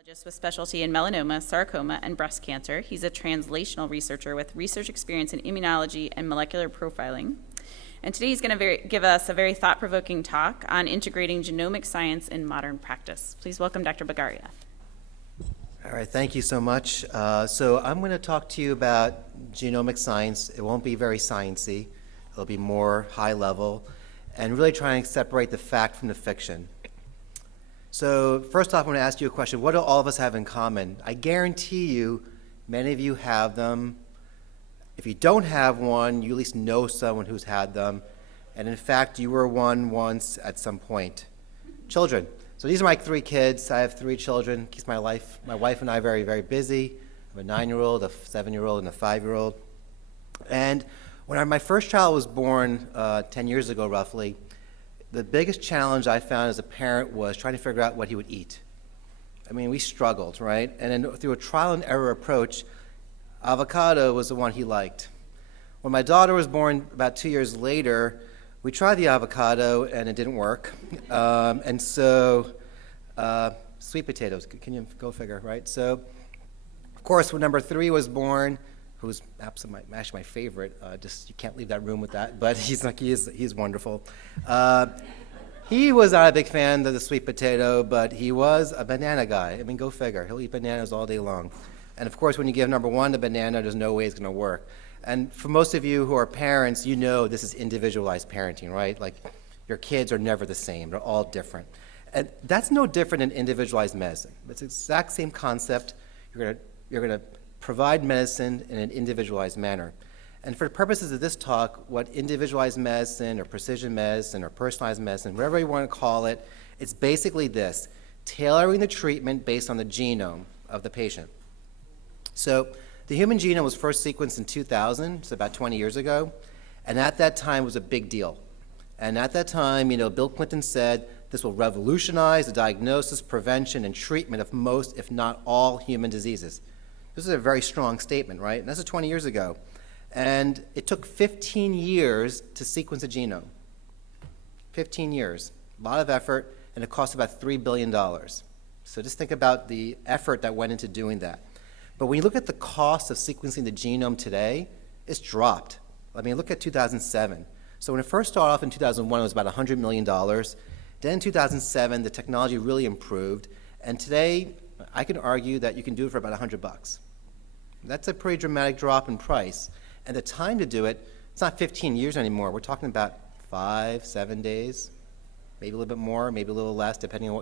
Oncologist with specialty in melanoma, sarcoma, and breast cancer. He's a translational researcher with research experience in immunology and molecular profiling. And today he's going to give us a very thought-provoking talk on integrating genomic science in modern practice. Please welcome Dr. Bagaria. All right, thank you so much. So I'm going to talk to you about genomic science. It won't be very sciencey. It'll be more high level and really trying to separate the fact from the fiction. So first off, I'm going to ask you a question. What do all of us have in common? I guarantee you many of you have them. If you don't have one, you at least know someone who's had them. And in fact, you were one once at some point. Children. So these are my 3 kids. I have 3 children. Keeps my wife and I very, very busy. I have a 9-year-old, a 7-year-old, and a 5-year-old. And when my first child was born 10 years ago, roughly, the biggest challenge I found as a parent was trying to figure out what he would eat. I mean, we struggled, right? And then through a trial and error approach, avocado was the one he liked. When my daughter was born about 2 years later, we tried the avocado and it didn't work. And so, sweet potatoes, can you go figure, right? So, of course, when number 3 was born, who's actually my favorite, just you can't leave that room with that, but he's wonderful. He was not a big fan of the sweet potato, but he was a banana guy. I mean, go figure. He'll eat bananas all day long. And of course, when you give number 1 the banana, there's no way it's going to work. And for most of you who are parents, you know this is individualized parenting, right? Like, your kids are never the same. They're all different. And that's no different in individualized medicine. It's the exact same concept. You're going to provide medicine in an individualized manner. And for the purposes of this talk, what individualized medicine or precision medicine or personalized medicine, whatever you want to call it, it's basically this: tailoring the treatment based on the genome of the patient. So the human genome was first sequenced in 2000, so about 20 years ago, and at that time was a big deal. And at that time, Bill Clinton said this will revolutionize the diagnosis, prevention, and treatment of most, if not all, human diseases. This is a very strong statement, right? And that's 20 years ago. And it took 15 years to sequence a genome. 15 years, a lot of effort, and it cost about $3 billion. So just think about the effort that went into doing that. But when you look at the cost of sequencing the genome today, it's dropped. I mean, look at 2007. So when it first started off in 2001, it was about $100 million. Then in 2007, the technology really improved. And today, I can argue that you can do it for about $100. That's a pretty dramatic drop in price. And the time to do it, it's not 15 years anymore. We're talking about 5, 7 days, maybe a little bit more, maybe a little less, depending on what